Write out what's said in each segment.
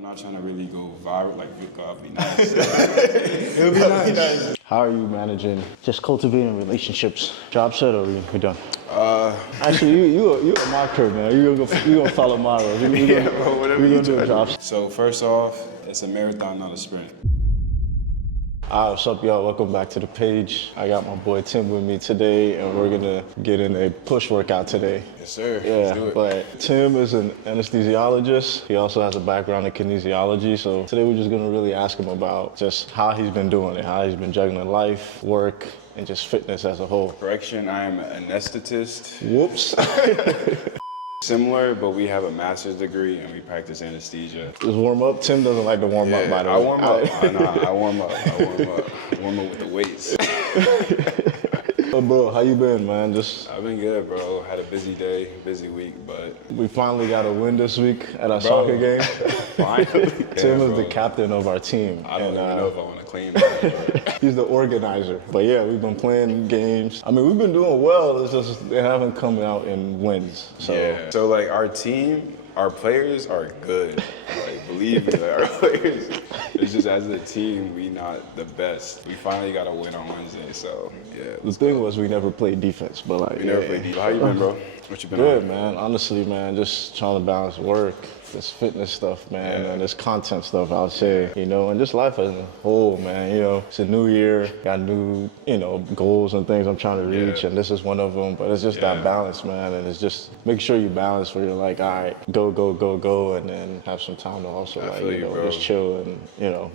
I'm not trying to really go viral, like, God, be nice. It'll be nice. How are you managing just cultivating relationships? Job set or we done? Actually, you are my crib, man. You gonna follow my rules. Yeah, bro, whatever you do a job. So first off, it's a marathon, not a sprint. What's up, y'all? Welcome back to the page. I got my boy Tim with me today, and we're gonna get in a push workout today. Yes, sir. Yeah, let's do it. But Tim is an anesthesiologist. He also has a background in kinesiology. So today we're just gonna really ask him about just how he's been doing it, how he's been juggling life, work, and just fitness as a whole. Correction, I am an anesthetist. Whoops. Similar, but we have a master's degree and we practice anesthesia. Just warm up. Tim doesn't like to warm up, by the way. I warm up. I warm up. I warm up with the weights. So, bro, how you been, man? I've been good, bro. Had a busy day, busy week, but we finally got a win this week at our soccer game. Finally. Tim is the captain of our team. I don't even know if I want to claim that. He's the organizer. But yeah, we've been playing games. I mean, we've been doing well. It's just they haven't come out in wins. So. Yeah. So like our team, our players are good. Like believe me, like, our players. It's just as a team, we not the best. We finally got a win on Wednesday, so yeah. The thing was we never played defense, but like we never played defense. How you been, bro? What you been Good, on? man. Honestly, man, just trying to balance work, this fitness stuff, man, and this content stuff, I would say, and just life as a whole, man. It's a new year, got new, goals and things I'm trying to reach, and this is one of them. But it's just that balance, man, and it's just make sure you balance where you're like, all right, go, and then have some time to also just chill and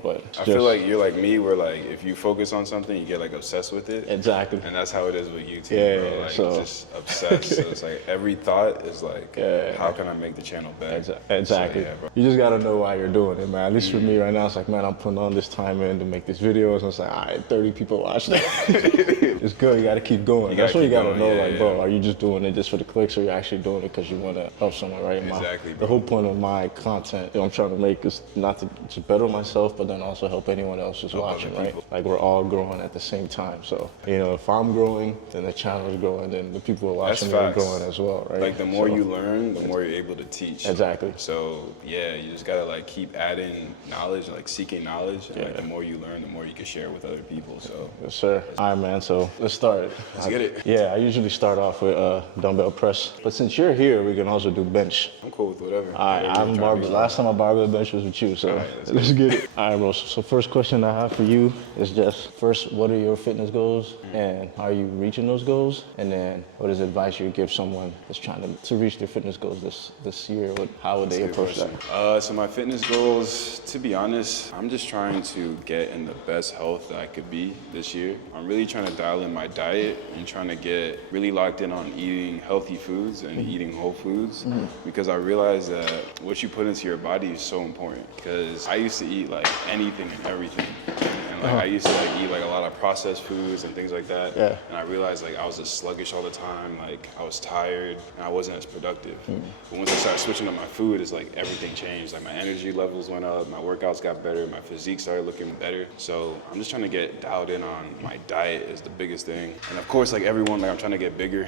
But I feel like you're like me, where like if you focus on something, you get like obsessed with it. Exactly. And that's how it is with you too, bro. Like just obsessed. So it's like every thought is like, how can I make the channel better? Exactly. So, bro. You just gotta know why you're doing it, man. At least for me right now, it's like, man, I'm putting all this time in to make these videos. And it's like, all right, 30 people watch that. It's good. You gotta keep going. That's when you gotta know, bro, are you just doing it just for the clicks, or you're actually doing it because you want to help someone, right? Exactly. The whole point of my content I'm trying to make is not to better myself, but then also help anyone else who's watching, right? Like we're all growing at the same time. So, if I'm growing, then the channel is growing, then the people who are watching are growing as well, right? Like the more you learn, the more you're able to teach. Exactly. So yeah, you just gotta like keep adding knowledge, like seeking knowledge, and like the more you learn, the more you can share with other people. So yes, sir. All right, man. So let's start. Let's get it. Yeah, I usually start off with dumbbell press, but since you're here, we can also do bench. I'm cool with whatever. All right, I'm barbell. Last time I barbell bench was with you, so let's get it. All right, bro. So first question I have for you is just first, what are your fitness goals, and how are you reaching those goals? And then, what is advice you give someone that's trying to reach their fitness goals this year? How would they approach that? So my fitness goals, to be honest, I'm just trying to get in the best health that I could be this year. I'm really trying to dial in my diet and trying to get really locked in on eating healthy foods and eating whole foods, because I realize that what you put into your body is so important. Because I used to eat like anything and everything. And like I used to like eat like a lot of processed foods and things like that. Yeah. And I realized like I was just sluggish all the time, like I was tired and I wasn't as productive. But once I started switching up my food, it's like everything changed. Like my energy levels went up, my workouts got better, my physique started looking better. So I'm just trying to get dialed in on my diet is the biggest thing. And of course, like everyone, like I'm trying to get bigger.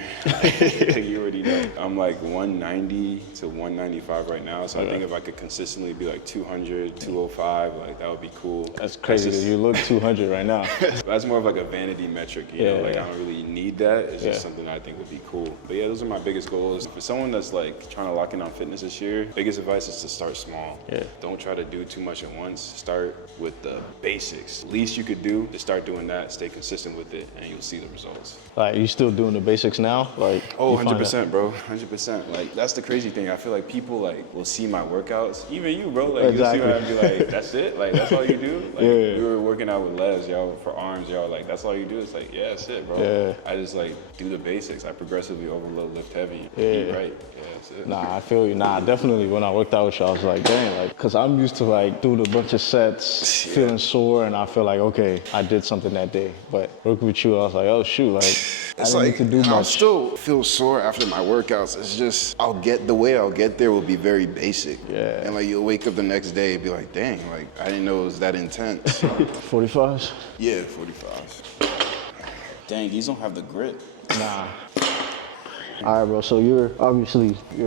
You already know. I'm like 190 to 195 right now. So I think if I could consistently be like 200, 205, like that would be cool. That's crazy that you look 200 right now. That's more of like a vanity metric, you know? Like I don't really need that. It's just something that I think would be cool. But yeah, those are my biggest goals. For someone that's like trying to lock in on fitness this year, biggest advice is to start small. Don't try to do too much at once. Start with the basics. Least you could do is start doing that, stay consistent with it, and you'll see the results. Like, you still doing the basics now? Like, 100%, bro. 100%. Like, that's the crazy thing. I feel like people like will see my workouts, even you, bro. Like, you'll see me and be like, that's it? Like, that's all you do? Like, we were working out with Les, y'all, for arms, y'all. Like, that's all you do? It's like, yeah, that's it, bro. I just like do the basics. I progressively overload, lift heavy, eat right. Yeah, that's it. Nah, I feel you. Nah, definitely when I worked out with you, I was like, dang, like, cause I'm used to like doing a bunch of sets, feeling sore, and I feel like, okay, I did something that day. But working with you, I was like, oh shoot, like, I didn't need to do much. I'll still feel sore after my workouts. It's just, the way I'll get there will be very basic. Yeah. And like, you'll wake up the next day and be like, dang, like, I didn't know it was that intense. 45s? Yeah, 45s. Dang, these don't have the grip. Nah. All right, bro. So you're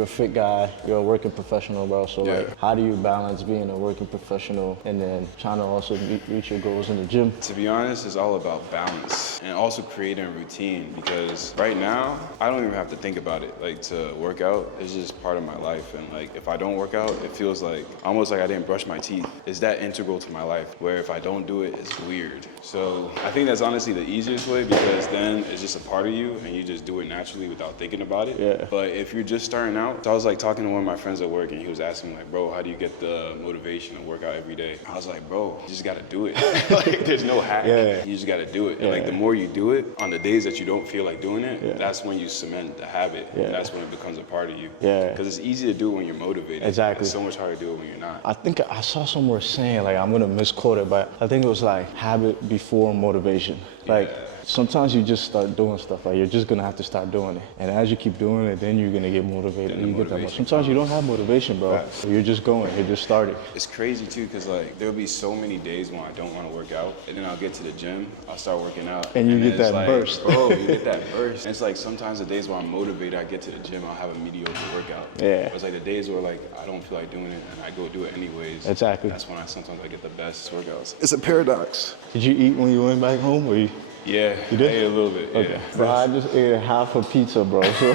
a fit guy. You're a working professional, bro. So Yeah. like, how do you balance being a working professional and then trying to also reach your goals in the gym? To be honest, it's all about balance and also creating a routine, because right now I don't even have to think about it. Like, to work out is just part of my life, and like if I don't work out, it feels like almost like I didn't brush my teeth. It's that integral to my life, where if I don't do it, it's weird. So I think that's honestly the easiest way, because then it's just a part of you and you just do it naturally without thinking about it. Yeah. But if you're just starting out, so I was like talking to one of my friends at work, and he was asking me like, bro, how do you get the motivation to work out every day? I was like, bro, you just gotta do it. Like, there's no hack. Yeah. You just gotta do it. And Yeah. like the more you do it, on the days that you don't feel like doing it, that's when you cement the habit. Yeah. And that's when it becomes a part of you. Yeah. Because it's easy to do it when you're motivated. Exactly. It's so much harder to do it when you're not. I think I saw somewhere saying, like, I'm gonna misquote it, but I think it was like habit before motivation. Like, sometimes you just start doing stuff, like you're just gonna have to start doing it. And as you keep doing it, then you're gonna get motivated. Then the You get that much. motivation Sometimes you don't have motivation, bro. Facts. You're just going, you're just starting. It's crazy too, because like there'll be so many days when I don't want to work out, and then I'll get to the gym, I'll start working out, And you then get it's that like, burst. Bro, you get that burst. And it's like sometimes the days when I'm motivated, I get to the gym, I'll have a mediocre workout. Yeah. But it's like the days where like I don't feel like doing it, and I go do it anyways. Exactly. That's when I get the best workouts. It's a paradox. Did you eat when you went back home, or you? Yeah, You did? I ate a little bit. Okay. Yeah. Bro, I just ate half a pizza, bro. So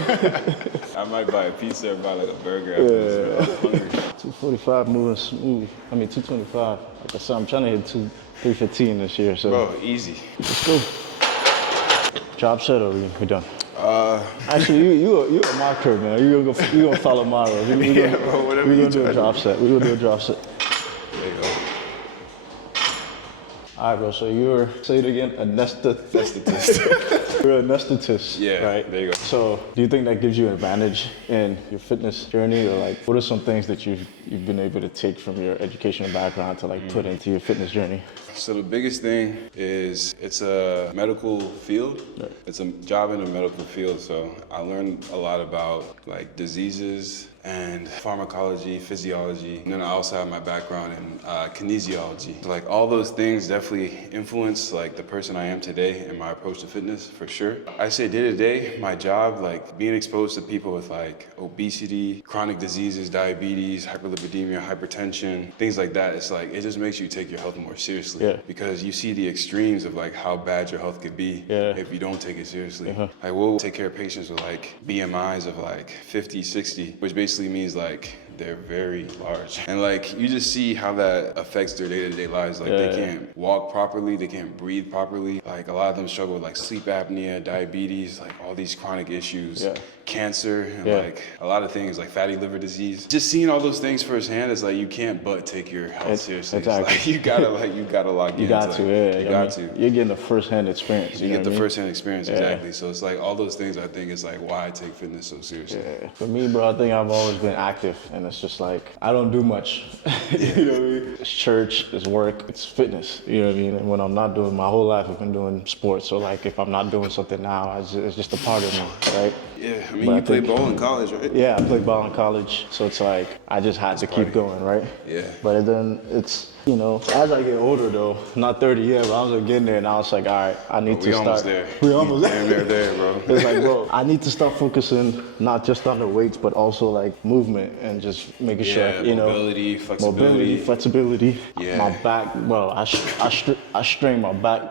I might buy a pizza or buy like a burger after this, bro. I'm hungry. 245 moving smooth. I mean 225. Like I said, I'm trying to hit 315 this year. So Bro, easy. let's go. Job set or we done? Actually, you a marker, man. You gonna follow my rules. Yeah, bro, whatever We you gonna do try a to drop set. We gonna do a drop set. There you go. All right, bro. So you're, say it again, Anesthetist. You're an anesthetist. Yeah, Right. there you go. So do you think that gives you an advantage in your fitness journey, or like what are some things that you've been able to take from your educational background to like put into your fitness journey? So the biggest thing is it's a medical field. Right. It's a job in a medical field. So I learned a lot about like diseases and pharmacology, physiology. And then I also have my background in kinesiology. Like all those things definitely influence like the person I am today and my approach to fitness for sure. I say day to day, my job, like being exposed to people with like obesity, chronic diseases, diabetes, hyperlipidemia, hypertension, things like that. It's like, it just makes you take your health more seriously. Yeah. Because you see the extremes of like how bad your health could be if you don't take it seriously. Like we'll take care of patients with like BMIs of like 50, 60, which basically means like they're very large. And like you just see how that affects their day-to-day lives. Like they can't walk properly, they can't breathe properly. Like a lot of them struggle with like sleep apnea, diabetes, like all these chronic issues, cancer, and like a lot of things like fatty liver disease. Just seeing all those things firsthand is like you can't but take your health seriously. Exactly. It's like you gotta log in. You got to, yeah. You got to. You're getting a first-hand experience. You know get the what I mean? first-hand experience, exactly. So it's like all those things I think is like why I take fitness so seriously. Yeah. For me, bro, I think I've always been active, and it's just like I don't do much. You know what I mean? It's church, it's work, it's fitness. You know what I mean? And when I'm not doing, my whole life I've been doing sports. So like if I'm not doing something now, it's just a part of me, right? Yeah, I mean But you I played think- ball in college, right? Yeah, I played ball in college, so it's like I just had to keep going, right? Yeah. But then it's, you know, as I get older though, not 30 yet, but I was getting there, and I was like, all right, I need to We start. almost there. We almost Damn near there, bro. It's like, bro, I need to start focusing not just on the weights, but also like movement and just making sure, you know, mobility, flexibility. mobility, flexibility. Yeah. My back, bro, I strained my back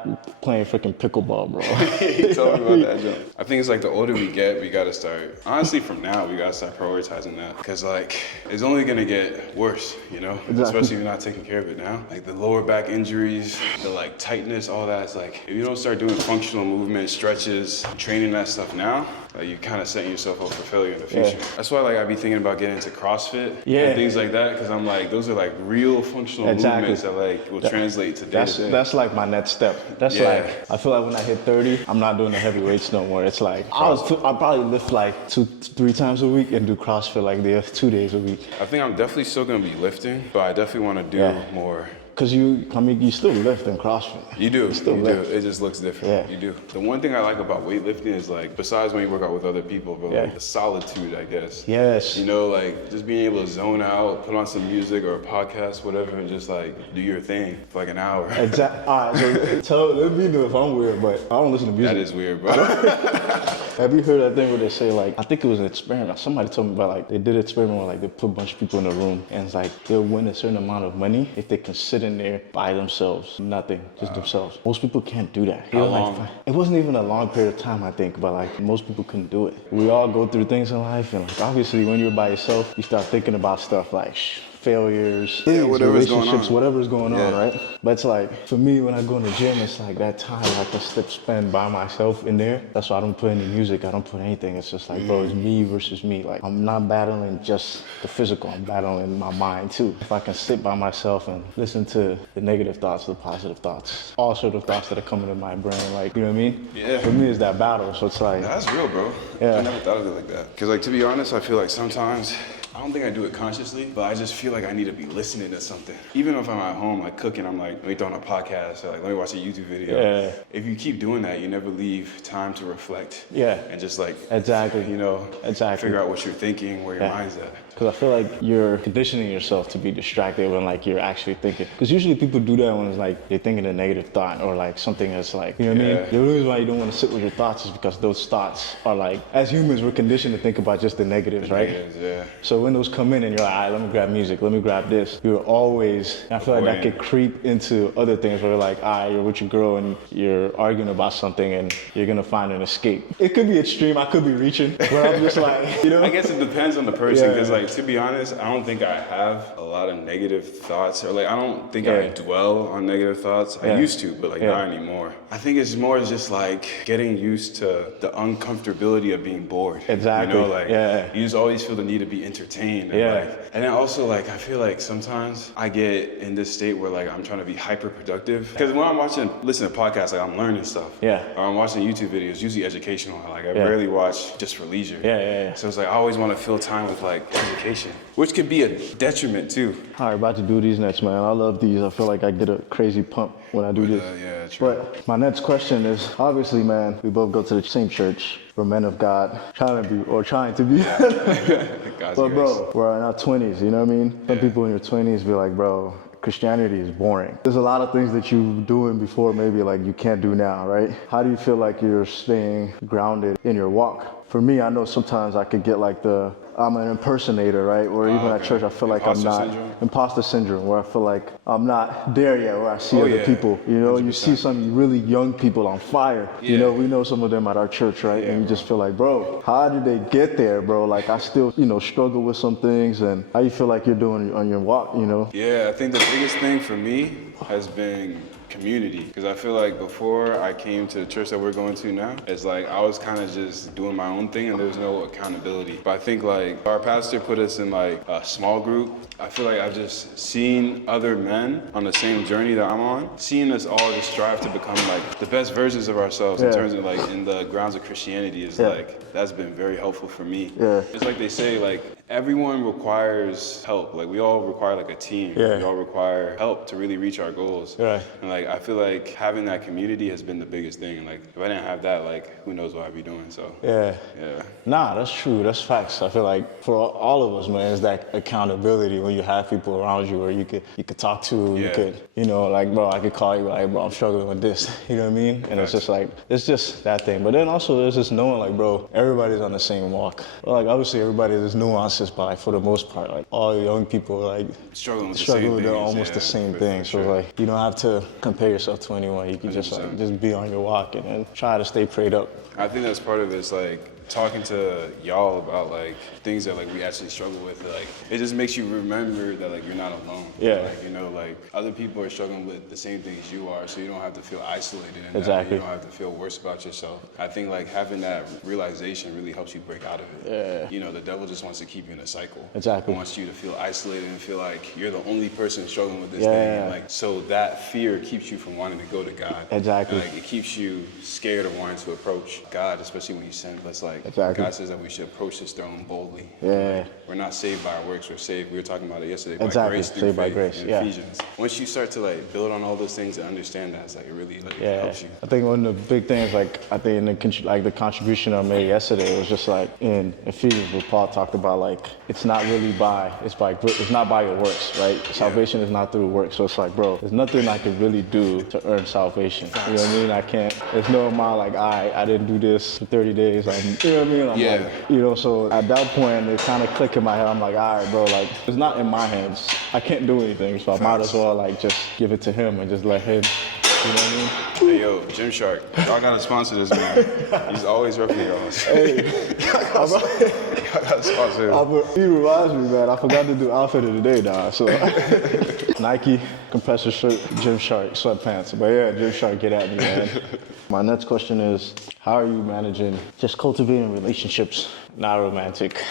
playing freaking pickleball, bro. You told me about that, Joe. I think it's like the older we get, we gotta start. Honestly, from now, we gotta start prioritizing that, because like it's only gonna get worse, you know. Exactly. Especially if you're not taking care of it now. Like the lower back injuries, the like tightness, all that. It's like if you don't start doing functional movement, stretches, training that stuff now, like you kind of setting yourself up for failure in the future. That's why like I be thinking about getting into CrossFit and things like that, because I'm like those are like real functional movements that like will translate to day to day. That's like my next step. That's like, I feel like when I hit 30, I'm not doing the heavy weights no more. It's like I'll probably lift like 2-3 times a week and do CrossFit like 2 days a week. I think I'm definitely still gonna be lifting, but I definitely want to do more Because you still lift in CrossFit. You do. Still You lift. do. It just looks different. Yeah. You do. The one thing I like about weightlifting is like, besides when you work out with other people, but like the solitude, I guess. Yes. You know, like just being able to zone out, put on some music or a podcast, whatever, and just like do your thing for like an hour. Exactly. All right, so let me know if I'm weird, but I don't listen to music. That is weird, bro. Have you heard that thing where they say like, I think it was an experiment. Somebody told me about like, they did an experiment where like they put a bunch of people in a room and it's like they'll win a certain amount of money if they can sit in there by themselves, nothing, just themselves. Most people can't do that. How long? Like, it wasn't even a long period of time, I think, but like most people couldn't do it. We all go through things in life, and like obviously when you're by yourself, you start thinking about stuff like failures, whatever's going relationships, on. whatever's going on, right? But it's like, for me, when I go in the gym, it's like that time I can spend by myself in there. That's why I don't put any music, I don't put anything. It's just like, bro, it's me versus me. Like, I'm not battling just the physical, I'm battling my mind too. If I can sit by myself and listen to the negative thoughts, the positive thoughts, all sort of thoughts that are coming in my brain, like, you know what I mean? Yeah. For me, it's that battle, so it's like... That's real, bro. Yeah. I never thought of it like that. Because like, to be honest, I feel like sometimes, I don't think I do it consciously, but I just feel like I need to be listening to something. Even if I'm at home, like cooking, I'm like, let me throw on a podcast, or like, let me watch a YouTube video. Yeah. If you keep doing that, you never leave time to reflect. Yeah. And just like, Exactly. you know, Exactly. figure out what you're thinking, where your mind's at. Because I feel like you're conditioning yourself to be distracted when like you're actually thinking. Because usually people do that when it's like they're thinking a negative thought or like something that's like, you know what I mean? The reason why you don't want to sit with your thoughts is because those thoughts are like, as humans, we're conditioned to think about just the negatives, right? Negatives, yeah. So when those come in and you're like, all right, let me grab music, let me grab this, you're always, I feel like that could creep into other things where you're like, all right, you're with your girl and you're arguing about something and you're going to find an escape. It could be extreme, I could be reaching, but I'm just like, you know? I guess it depends on the person, because like, to be honest, I don't think I have a lot of negative thoughts, or like, I don't think I dwell on negative thoughts. I used to, but like not anymore. I think it's more just like getting used to the uncomfortability of being bored. Exactly. You know, like you just always feel the need to be entertained. And like, and then also like, I feel like sometimes I get in this state where like I'm trying to be hyper productive. Because when I'm listening to podcasts, like I'm learning stuff. Yeah. Or I'm watching YouTube videos, usually educational. Like I rarely watch just for leisure. So it's like I always want to fill time with like education, which could be a detriment too. All right, about to do these next, man. I love these. I feel like I get a crazy pump when I do this. Yeah, true. But my next question is, obviously, man, we both go to the same church. We're men of God, trying to be. But bro, we're in our 20s, you know what I mean? Some people in your 20s be like, bro, Christianity is boring. There's a lot of things that you were doing before maybe like you can't do now, right? How do you feel like you're staying grounded in your walk? For me, I know sometimes I could get like I'm an impersonator, right? Or even at church, I feel like I'm not. Imposter syndrome, where I feel like I'm not there yet, where I see other people. You know, 100%. You see some really young people on fire. You know, we know some of them at our church, right? And you just feel like, bro, how did they get there, bro? Like, I still, you know, struggle with some things. And how you feel like you're doing on your walk, you know? Yeah, I think the biggest thing for me has been community, because I feel like before I came to the church that we're going to now, it's like I was kind of just doing my own thing and there was no accountability. But I think like our pastor put us in like a small group. I feel like I've just seen other men on the same journey that I'm on, seeing us all just strive to become like the best versions of ourselves in terms of like in the grounds of Christianity is like, that's been very helpful for me. It's like they say, like everyone requires help. Like we all require like a team. We all require help to really reach our goals. And like I feel like having that community has been the biggest thing. Like if I didn't have that, like who knows what I'd be doing. So Nah, that's true. That's facts. I feel like for all of us, man, it's that accountability when you have people around you where you could talk to, you could, you know, like, bro, I could call you, like, bro, I'm struggling with this, you know what I mean? And it's just like, it's just that thing. But then also there's just knowing, like, bro, everybody's on the same walk. Like, obviously everybody, there's nuances, but like, for the most part, like, all young people, like, struggling with almost the same thing. So like, you don't have to compare yourself to anyone. You can 100%. Just like, just be on your walk and try to stay prayed up. I think that's part of it. It's like, talking to y'all about like things that like we actually struggle with, like it just makes you remember that like you're not alone. Like, you know, like other people are struggling with the same things you are, so you don't have to feel isolated in that. You don't have to feel worse about yourself. I think like having that realization really helps you break out of it. You know, the devil just wants to keep you in a cycle. He wants you to feel isolated and feel like you're the only person struggling with this thing. And, like, so that fear keeps you from wanting to go to God. Like it keeps you scared of wanting to approach God, especially when you sin. But it's like like Exactly. God says that we should approach His throne boldly. Yeah. We're not saved by our works. We're saved. We were talking about it yesterday. By Exactly. grace through Saved by faith grace, in yeah. Ephesians. Once you start to like build on all those things and understand that, it's like it really like Yeah, helps you. I think one of the big things, like I think in the contribution I made yesterday was just like in Ephesians, where Paul talked about like it's not really it's not by your works, right? Salvation is not through works, so it's like, bro, there's nothing I can really do to earn salvation. You know what I mean? I can't. There's no amount like I didn't do this for 30 days. You know what I mean? I'm Yeah. like, you know, so at that point it kind of clicked in my head. I'm like, all right, bro, like it's not in my hands. I can't do anything, so I might as well like just give it to Him and just let Him. You know what I mean? Hey yo, Gymshark, y'all gotta sponsor this man. He's always repping y'all. Hey, Y'all gotta sponsor him. he reminds me, man. I forgot to do outfit of the day, dog. So Nike compressor shirt, Gymshark sweatpants. But yeah, Gymshark, get at me, man. My next question is, how are you managing just cultivating relationships? Not romantic,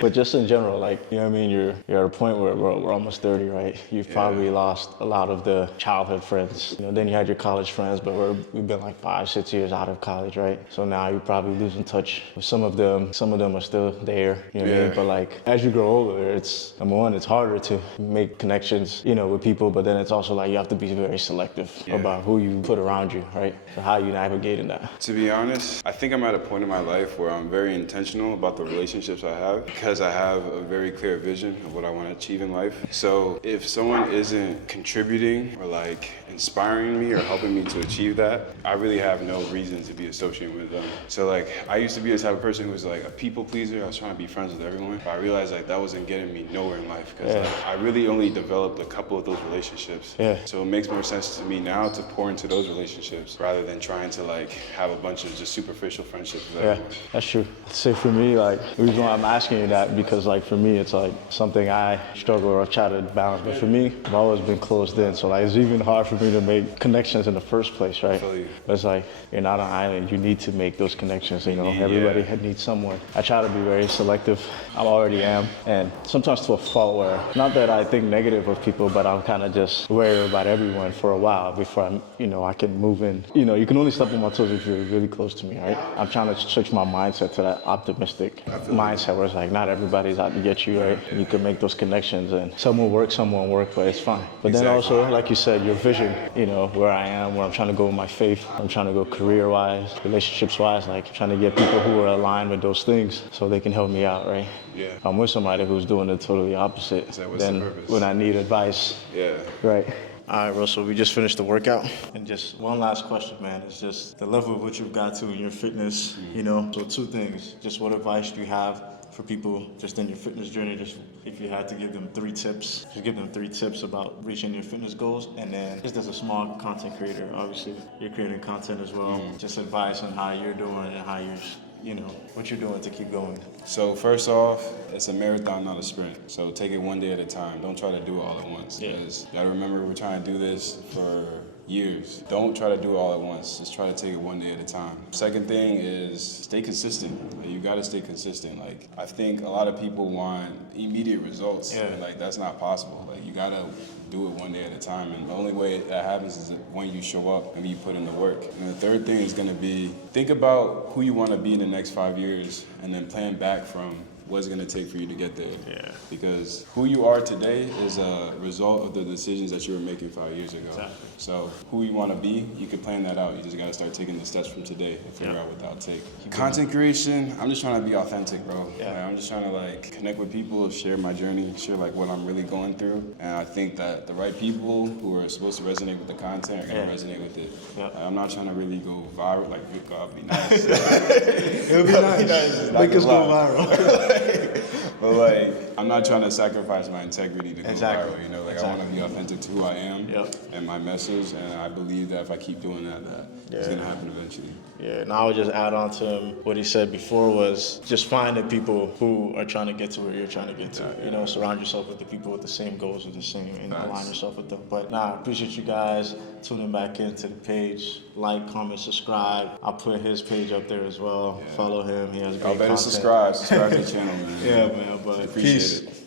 but just in general, like, you know what I mean? You're at a point where we're almost 30, right? You've probably lost a lot of the childhood friends. You know, then you had your college friends, but we've been like 5-6 years out of college, right? So now you're probably losing touch with some of them. Some of them are still there, you know what I mean? But like, as you grow older, it's, number one, it's harder to make connections, you know, with people, but then it's also like you have to be very selective about who you put around you, right? So how are you navigating that? To be honest, I think I'm at a point in my life where I'm very intentional about the relationships I have because I have a very clear vision of what I want to achieve in life. So if someone isn't contributing or like inspiring me or helping me to achieve that, I really have no reason to be associated with them. So like I used to be the type of person who was like a people pleaser. I was trying to be friends with everyone, but I realized like that wasn't getting me nowhere in life because like, I really only developed a couple of those relationships. So it makes more sense to me now to pour into those relationships rather than trying to like have a bunch of just superficial friendships with everyone. That's true. Say for me, like, the reason why I'm asking you that, because like for me, it's like something I struggle or try to balance. But for me, I've always been closed in. So like, it's even hard for me to make connections in the first place, right? But it's like, you're not an island. You need to make those connections, you know? Everybody needs someone. I try to be very selective. I already am. And sometimes to a fault where, not that I think negative of people, but I'm kind of just worried about everyone for a while before I'm, you know, I can move in. You know, you can only step on my toes if you're really close to me, right? I'm trying to switch my mindset to that optimistic mindset where it's like not everybody's out to get you, right? You can make those connections and some will work, some won't work, but it's fine. But then also, like you said, your vision, you know, where I am, where I'm trying to go with my faith, I'm trying to go career-wise, relationships-wise, like trying to get people who are aligned with those things so they can help me out, right? If I'm with somebody who's doing the totally opposite, then when I need advice, right? All right, Russell, we just finished the workout. And just one last question, man. It's just the level of what you've got to in your fitness, you know? So two things. Just what advice do you have for people just in your fitness journey? Just if you had to give them 3 tips, just give them 3 tips about reaching your fitness goals. And then just as a small content creator, obviously you're creating content as well. Just advice on how you're doing and how you're, you know, what you're doing to keep going. So first off, it's a marathon, not a sprint. So take it one day at a time. Don't try to do it all at once. Because you gotta remember, we're trying to do this for years. Don't try to do it all at once. Just try to take it one day at a time. Second thing is stay consistent. Like, you gotta stay consistent. Like, I think a lot of people want immediate results. And like, that's not possible. Like, you gotta do it one day at a time. And the only way that happens is when you show up and you put in the work. And the third thing is gonna be, think about who you wanna be in the next 5 years and then plan back from what's it gonna take for you to get there. Because who you are today is a result of the decisions that you were making 5 years ago. So who you wanna be, you can plan that out. You just gotta start taking the steps from today and figure out what that'll take. Content creation, I'm just trying to be authentic, bro. Like, I'm just trying to like connect with people, share my journey, share like what I'm really going through. And I think that the right people who are supposed to resonate with the content are gonna resonate with it. Like, I'm not trying to really go viral, like God be nice. It'll be nice. Make us go viral. But like, I'm not trying to sacrifice my integrity to go viral, you know? Like, I want to be authentic to who I am and my message, and I believe that if I keep doing that, it's gonna happen eventually. And I would just add on to him what he said before was just find the people who are trying to get to where you're trying to get to. You know, surround yourself with the people with the same goals and the same, and align yourself with them. But I appreciate you guys tuning back into the page. Like, comment, subscribe. I'll put his page up there as well. Follow him. He has great content. Subscribe to the channel, man. Man. But appreciate peace. it.